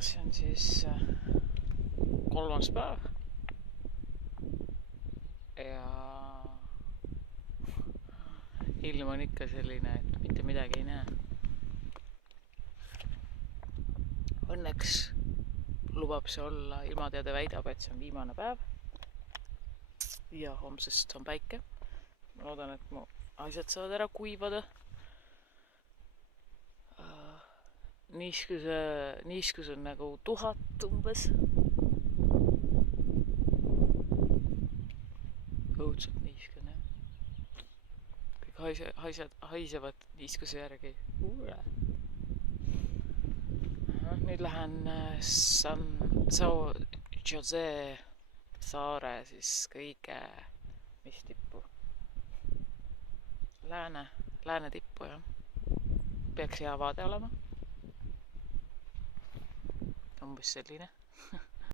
see on siis 3. päev ja ilm on ikka selline, et mitte midagi ei näe. Õnneks lubab see olla, ilmateade väidab, et see on viimane päev ja homsest on päike. Ma loodan, et mu asjad saavad ära kuivada. Niiskus on nagu 1000 umbes. Õudselt niiskune. Kõik haisevad niiskuse järgi. Nüüd lähen San Jose saare siis kõige, mis tippu? Lääne tippu, jah. Peaks hea vaade olema. Umbes selline.